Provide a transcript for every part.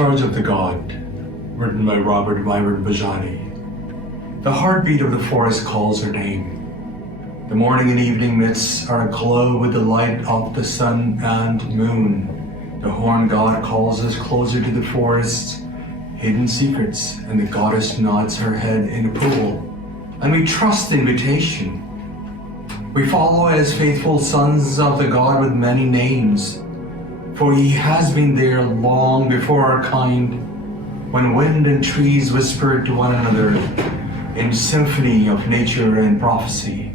Charge of the God, written by Wyvern Baggani. The heartbeat of the forest calls her name. The morning and evening mists are aglow with the light of the sun and moon. The horn god calls us closer to the forest's hidden secrets, and the goddess nods her head in approval. And we trust the invitation. We follow as faithful sons of the god with many names, for he has been there long before our kind, when wind and trees whispered to one another in symphony of nature and prophecy.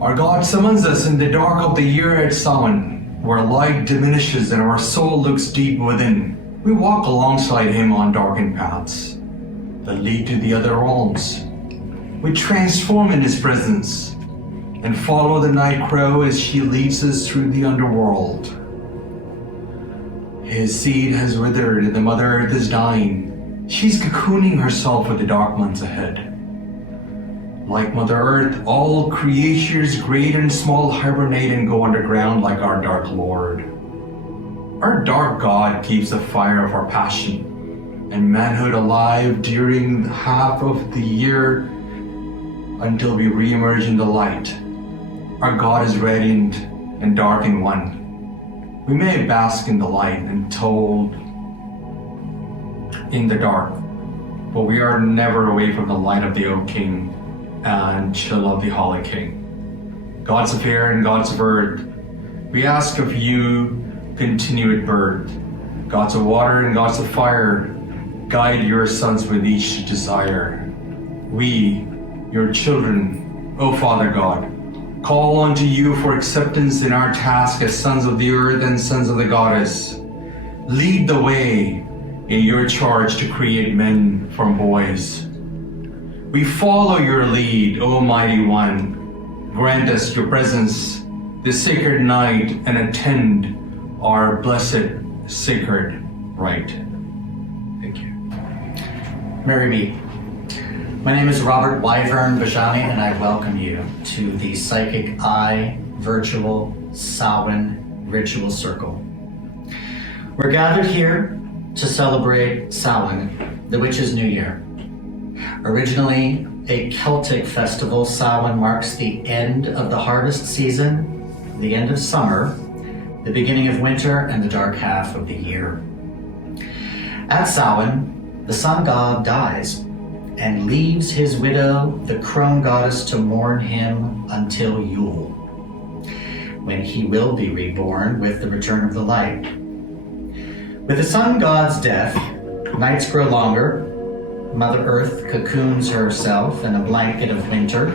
Our God summons us in the dark of the year at Samhain, where light diminishes and our soul looks deep within. We walk alongside him on darkened paths that lead to the other realms. We transform in his presence and follow the night crow as she leads us through the underworld. His seed has withered and the Mother Earth is dying. She's cocooning herself for the dark months ahead. Like Mother Earth, all creatures great and small hibernate and go underground like our Dark Lord. Our Dark God keeps the fire of our passion and manhood alive during half of the year until we re-emerge in the light. Our God is radiant and dark in one. We may bask in the light and told in the dark, but we are never away from the light of the oak king and chill of the Holly King. Gods of air and gods of earth, we ask of you continued birth. Gods of water and gods of fire, guide your sons with each desire. We, your children, O Father God, call unto you for acceptance in our task as sons of the earth and sons of the goddess. Lead the way in your charge to create men from boys. We follow your lead, O Mighty One. Grant us your presence this sacred night and attend our blessed sacred rite. Thank you. Marry me. My name is Robert Wyvern Baggani, and I welcome you to the Psychic Eye Virtual Samhain Ritual Circle. We're gathered here to celebrate Samhain, the Witch's New Year. Originally a Celtic festival, Samhain marks the end of the harvest season, the end of summer, the beginning of winter, and the dark half of the year. At Samhain, the sun god dies and leaves his widow, the crone goddess, to mourn him until Yule, when he will be reborn with the return of the light. With the sun god's death, nights grow longer, Mother Earth cocoons herself in a blanket of winter,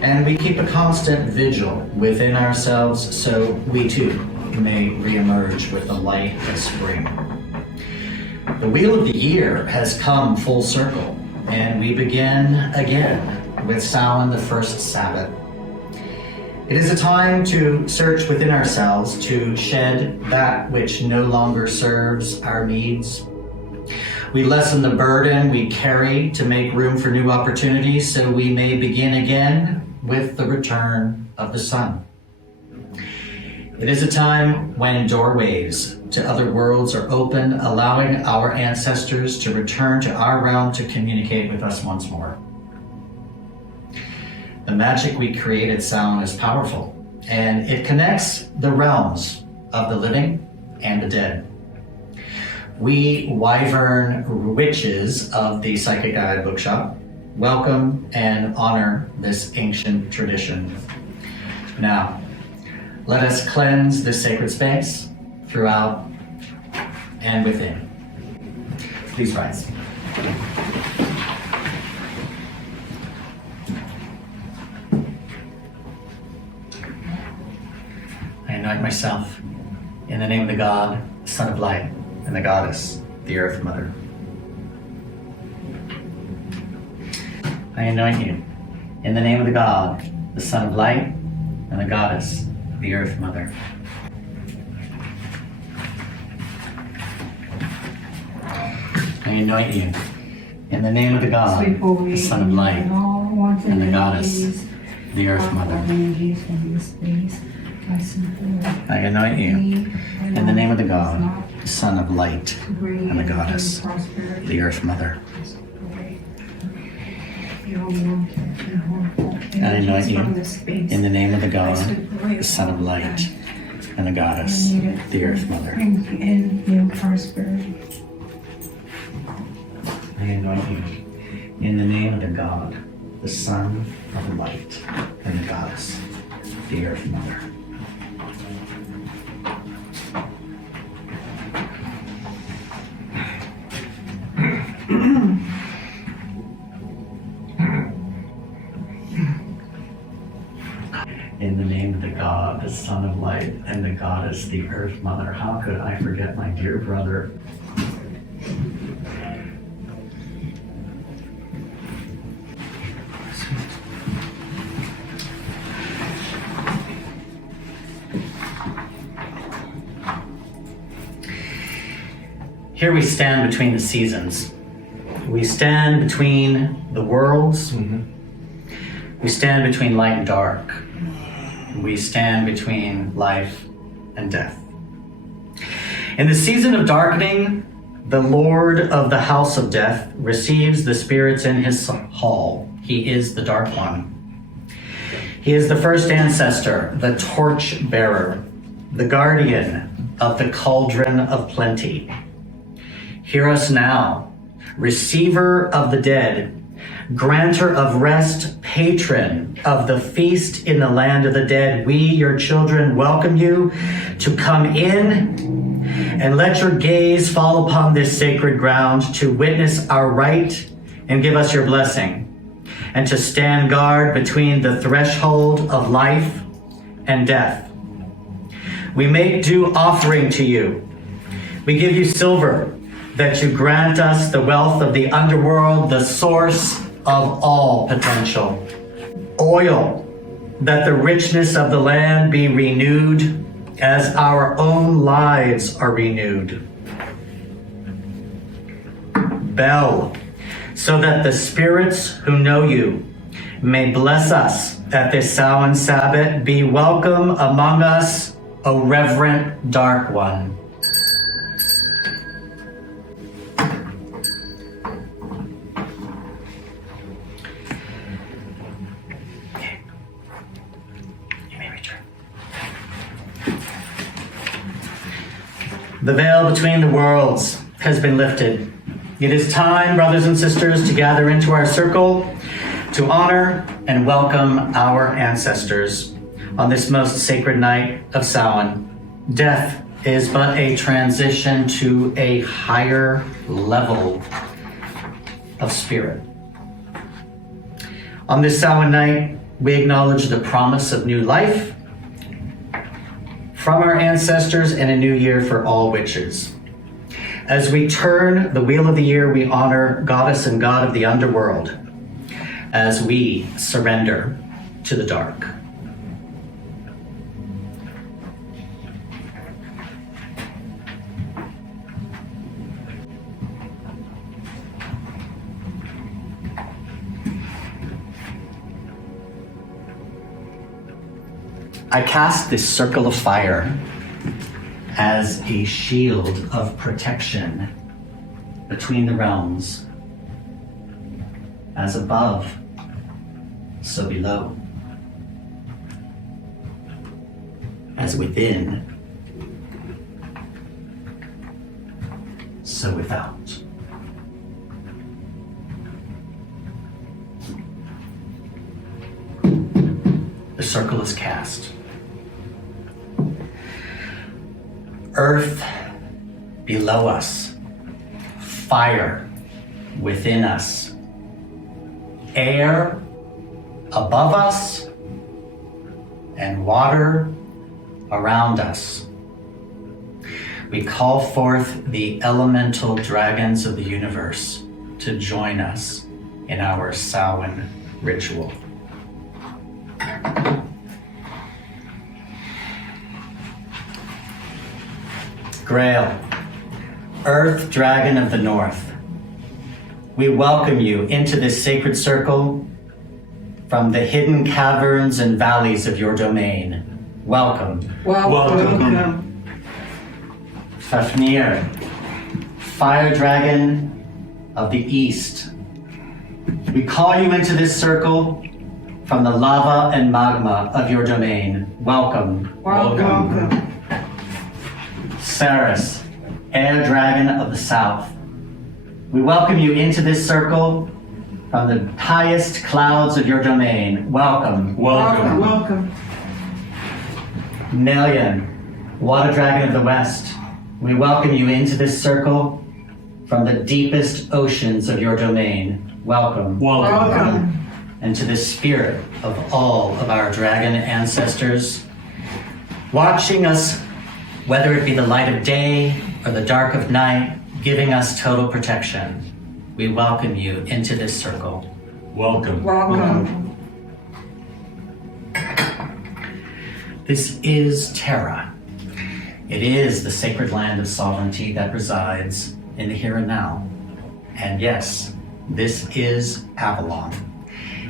and we keep a constant vigil within ourselves so we too may reemerge with the light of spring. The wheel of the year has come full circle, and we begin again with Samhain, the first Sabbath. It is a time to search within ourselves to shed that which no longer serves our needs. We lessen the burden we carry to make room for new opportunities so we may begin again with the return of the sun. It is a time when doorways to other worlds are open, allowing our ancestors to return to our realm to communicate with us once more. The magic we create at Samhain is powerful, and it connects the realms of the living and the dead. We Wyvern witches of the Psychic Eye Bookshop welcome and honor this ancient tradition. Now, let us cleanse this sacred space throughout and within. Please rise. I anoint myself in the name of the God, Son of Light, and the Goddess, the Earth Mother. I anoint you in the name of the God, the Son of Light, and the Goddess, the Earth Mother. I anoint you in the name of the God, the Son of Light, and the Goddess, the Earth Mother. I anoint you in the name of the God, the Son of Light, and the Goddess, the Earth Mother. I anoint you in the name of the God, the Son of Light, and the Goddess, the Earth Mother. I anoint you in the name of the God, the Son of Light, and the Goddess, the Earth Mother. In the name of the God, the Son of Light, and the Goddess, the Earth Mother. How could I forget my dear brother? Here we stand between the seasons. We stand between the worlds. We stand between light and dark. We stand between life and death. In the season of darkening, the Lord of the house of death receives the spirits in his hall. He is the Dark One. He is the first ancestor, the torch bearer, the guardian of the cauldron of plenty. Hear us now, receiver of the dead, granter of rest, patron of the feast in the land of the dead. We, your children, welcome you to come in and let your gaze fall upon this sacred ground to witness our rite and give us your blessing, and to stand guard between the threshold of life and death. We make due offering to you. We give you silver, that you grant us the wealth of the underworld, the source of all potential. Oil, that the richness of the land be renewed as our own lives are renewed. Bell, so that the spirits who know you may bless us at this Samhain Sabbath. Be welcome among us, O reverent Dark One. The veil between the worlds has been lifted. It is time, brothers and sisters, to gather into our circle to honor and welcome our ancestors on this most sacred night of Samhain. Death is but a transition to a higher level of spirit. On this Samhain night, we acknowledge the promise of new life from our ancestors and a new year for all witches. As we turn the wheel of the year, we honor Goddess and God of the underworld as we surrender to the dark. I cast this circle of fire as a shield of protection between the realms, as above, so below, as within, so without. The circle is cast. Earth below us, fire within us, air above us, and water around us. We call forth the elemental dragons of the universe to join us in our Samhain ritual. Grail, Earth Dragon of the North, we welcome you into this sacred circle from the hidden caverns and valleys of your domain. welcome. Welcome. Fafnir, fire dragon of the east. We call you into this circle from the lava and magma of your domain. Welcome. Saris, air dragon of the south. We welcome you into this circle from the highest clouds of your domain. Welcome. Nelian, water dragon of the west. We welcome you into this circle from the deepest oceans of your domain. Welcome. And to the spirit of all of our dragon ancestors, watching us, whether it be the light of day or the dark of night, giving us total protection. We welcome you into this circle. Welcome. This is Terra. It is the sacred land of sovereignty that resides in the here and now. And yes, this is Avalon.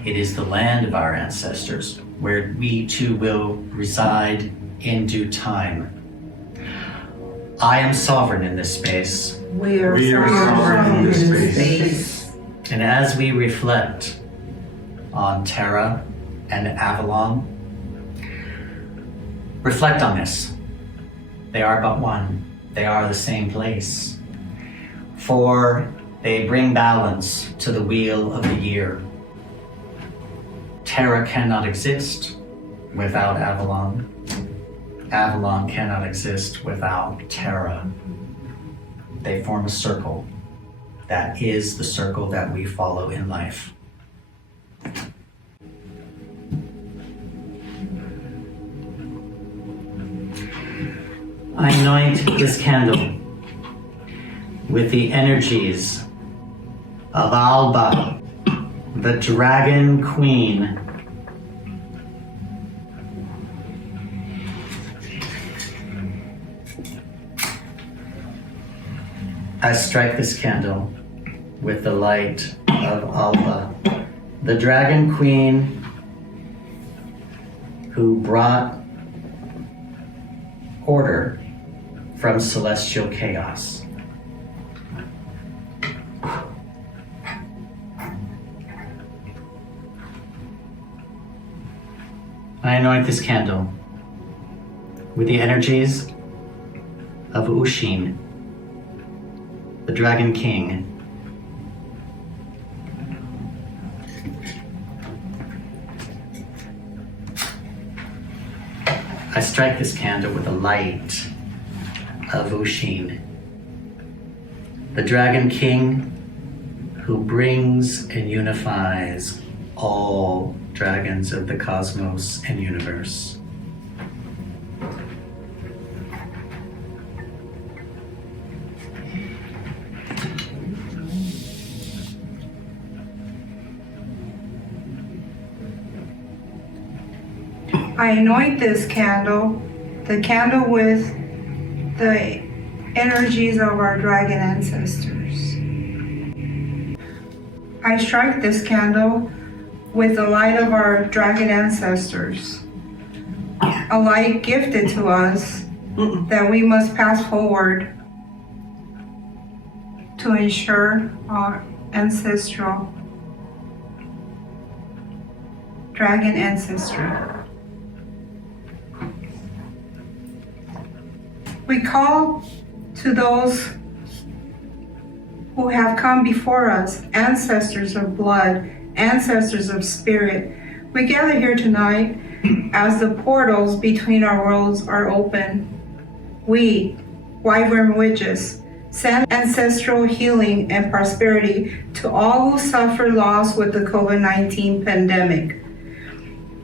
It is the land of our ancestors, where we too will reside in due time. I am sovereign in this space. We are sovereign in this space. And as we reflect on Terra and Avalon, reflect on this. They are but one. They are the same place. For they bring balance to the wheel of the year. Terra cannot exist without Avalon. Avalon cannot exist without Terra. They form a circle. That is the circle that we follow in life. I anoint this candle with the energies of Alba, the Dragon Queen. I strike this candle with the light of Alba, the Dragon Queen who brought order from celestial chaos. I anoint this candle with the energies of Ushin, the Dragon King. I strike this candle with the light of Ushin, the Dragon King who brings and unifies all dragons of the cosmos and universe. I anoint this candle, the candle with the energies of our dragon ancestors. I strike this candle with the light of our dragon ancestors, a light gifted to us that we must pass forward to ensure our ancestral dragon ancestry. We call to those who have come before us, ancestors of blood, ancestors of spirit. We gather here tonight as the portals between our worlds are open. We, Wyvern witches, send ancestral healing and prosperity to all who suffer loss with the COVID-19 pandemic.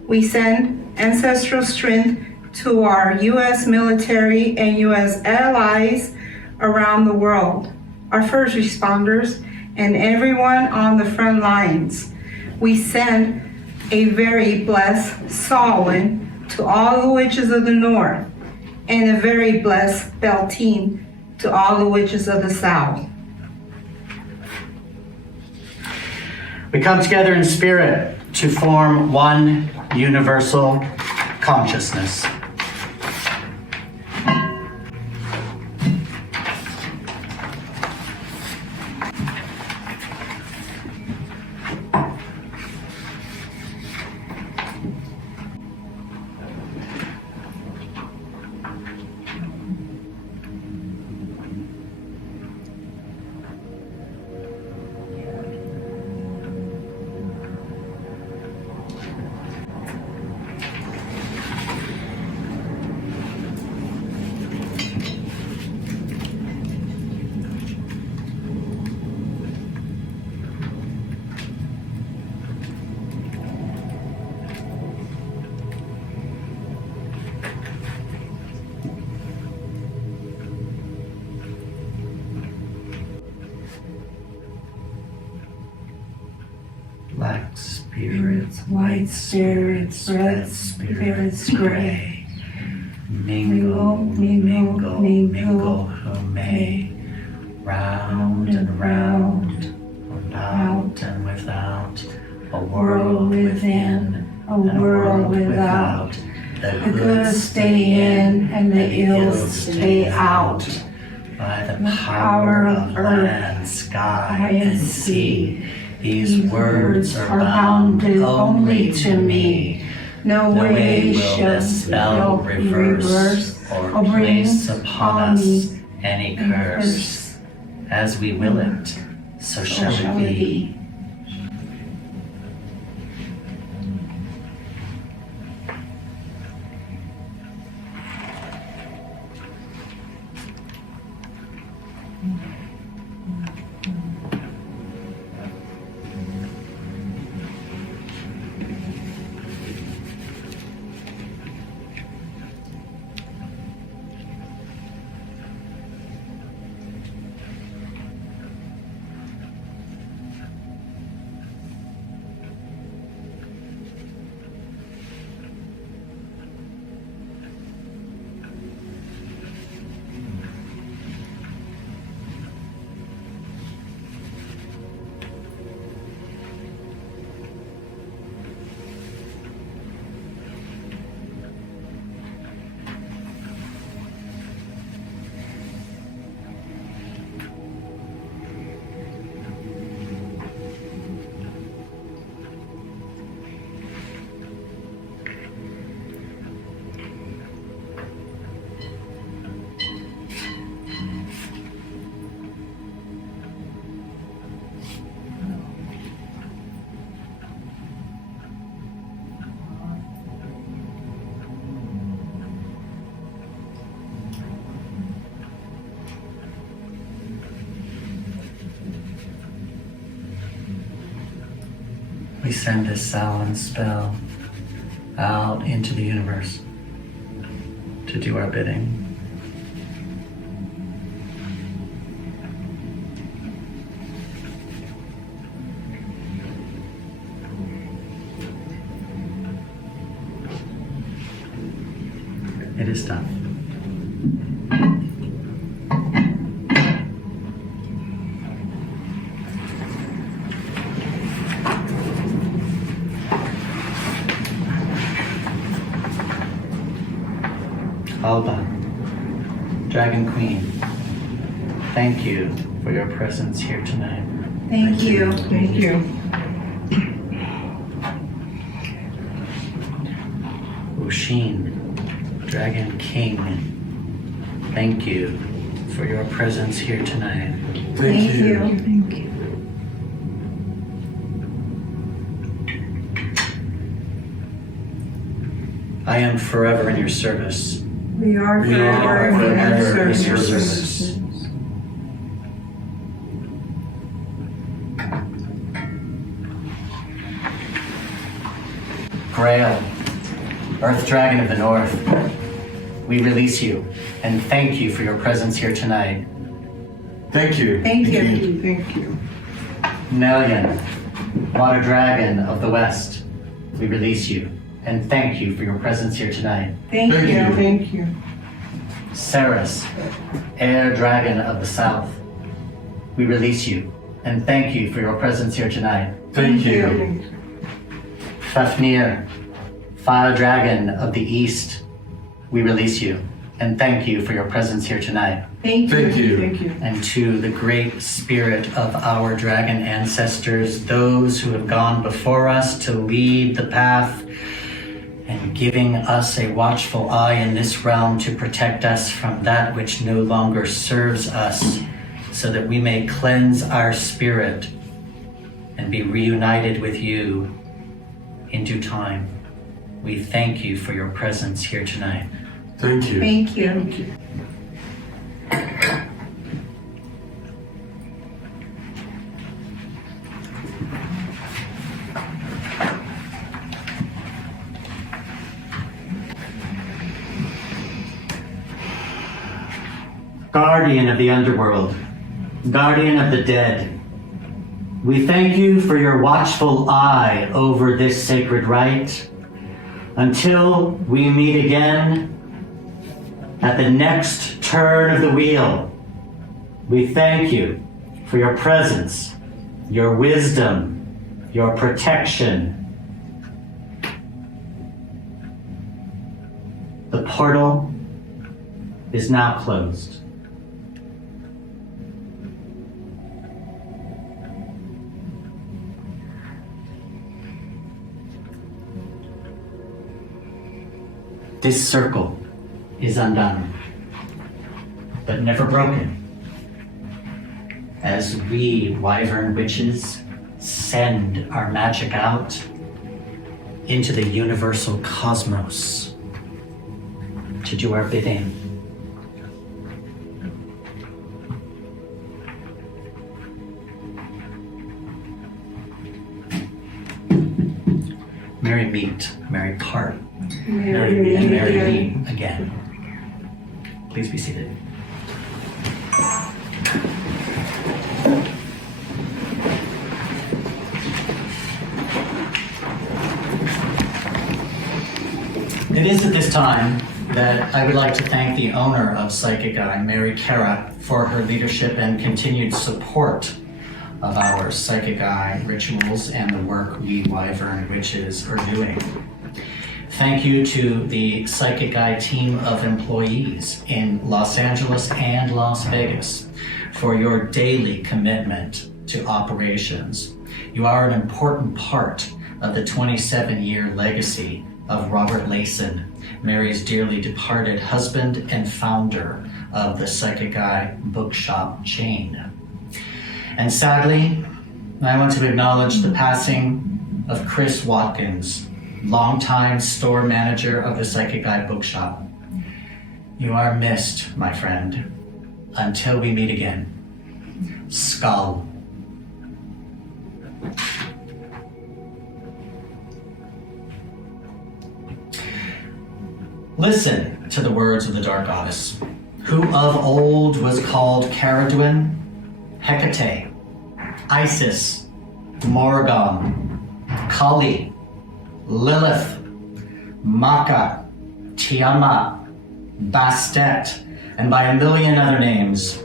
We send ancestral strength to our U.S. military and U.S. allies around the world, our first responders, and everyone on the front lines. We send a very blessed Samhain to all the witches of the north, and a very blessed Beltane to all the witches of the south. We come together in spirit to form one universal consciousness. spirits, white spirits, red spirits, gray. Mingle, mingle, mingle, who may, round and round, without and without, a world within, a world without. The good stay in and the ill stay out. By the power of land, sky, and sea, these words are bounded only to me. No way will the spell reverse or place upon us any curse. As we will it, so shall it be. We send this Samhain spell out into the universe to do our bidding. It is done. Alba, Dragon Queen, thank you for your presence here tonight. Thank you. Thank you. Ushin, Dragon King, thank you for your presence here tonight. Thank you. Thank you. I am forever in your service. We are We are forever in forever your in your service. service. Grail, Earth Dragon of the North, we release you and thank you for your presence here tonight. Thank you. Thank you. Thank you. Melian, Water Dragon of the West, we release you and thank you for your presence here tonight. Thank Thank you. you. Thank you. Ceres, Air Dragon of the South, we release you and thank you for your presence here tonight. Thank you. Thank you. Fafnir, Fire Dragon of the East, we release you and thank you for your presence here tonight. Thank you. Thank you. Thank you. And to the great spirit of our dragon ancestors, those who have gone before us to lead the path and giving us a watchful eye in this realm to protect us from that which no longer serves us, so that we may cleanse our spirit and be reunited with you in due time. We thank you for your presence here tonight. Thank you. Thank you. Thank you. Guardian of the underworld, guardian of the dead, We thank you for your watchful eye over this sacred rite. Until we meet again at the next turn of the wheel, we thank you for your presence, your wisdom, your protection. The portal is now closed. This circle is undone, but never broken, as we Wyvern witches send our magic out into the universal cosmos to do our bidding. Merry meet, merry part, and merry meet again. Please be seated. It is at this time that I would like to thank the owner of Psychic Eye, Mary Cara, for her leadership and continued support of our Psychic Eye rituals and the work we Wyvern witches are doing. Thank you to the Psychic Eye team of employees in Los Angeles and Las Vegas for your daily commitment to operations. You are an important part of the 27-year legacy of Robert Layson, Mary's dearly departed husband and founder of the Psychic Eye bookshop chain. And sadly, I want to acknowledge the passing of Chris Watkins, longtime store manager of the Psychic Eye bookshop. You are missed, my friend. Until we meet again. Skull. Listen to the words of the Dark Goddess, who of old was called Caradwyn, Hecate, Isis, Morrigan, Kali, Lilith, Maka, Tiamat, Bastet, and by a million other names.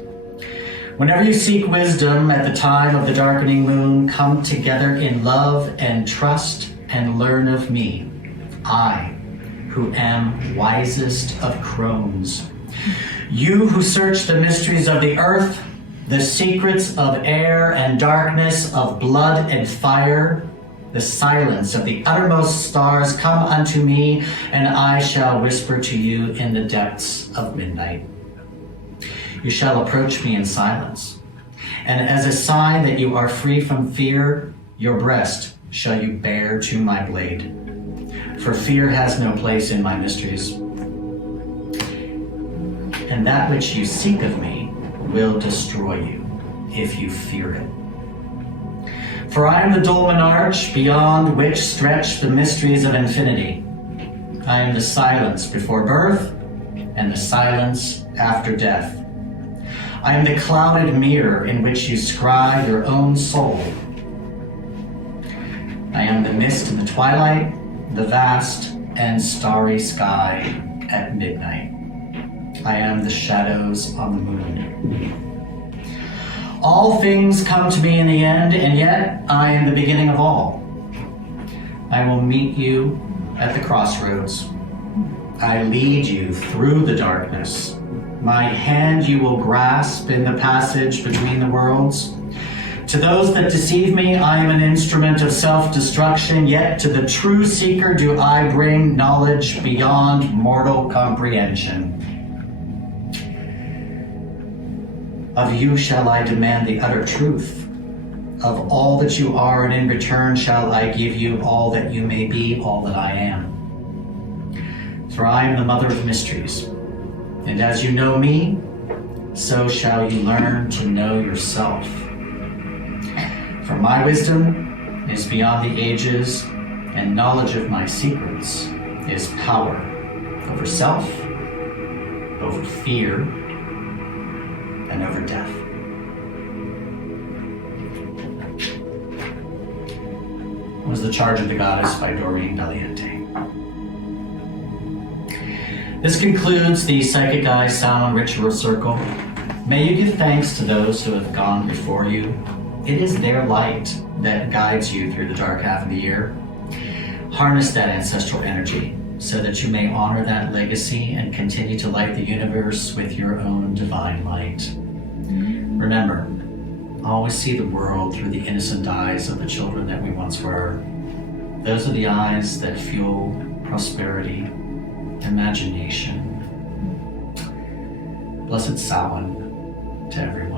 Whenever you seek wisdom at the time of the darkening moon, come together in love and trust and learn of me, I, who am wisest of crones. You who search the mysteries of the earth, the secrets of air and darkness, of blood and fire, the silence of the uttermost stars, come unto me, and I shall whisper to you in the depths of midnight. You shall approach me in silence, and as a sign that you are free from fear, your breast shall you bare to my blade. For fear has no place in my mysteries, and that which you seek of me will destroy you if you fear it. For I am the dolmen arch beyond which stretch the mysteries of infinity. I am the silence before birth and the silence after death. I am the clouded mirror in which you scribe your own soul. I am the mist in the twilight, the vast and starry sky at midnight. I am the shadows on the moon. All things come to me in the end, and yet I am the beginning of all. I will meet you at the crossroads. I lead you through the darkness. My hand you will grasp in the passage between the worlds. To those that deceive me, I am an instrument of self-destruction, yet to the true seeker do I bring knowledge beyond mortal comprehension. Of you shall I demand the utter truth. Of all that you are, and in return shall I give you all that you may be, all that I am. For I am the mother of mysteries, and as you know me, so shall you learn to know yourself. For my wisdom is beyond the ages, and knowledge of my secrets is power over self, over fear, and over death. was The Charge of the Goddess by Doreen Valiente. This concludes the Psychic Eye Samhain Ritual Circle. May you give thanks to those who have gone before you. It is their light that guides you through the dark half of the year. Harness that ancestral energy so that you may honor that legacy and continue to light the universe with your own divine light. Remember, always see the world through the innocent eyes of the children that we once were. Those are the eyes that fuel prosperity, imagination. Blessed Samhain to everyone.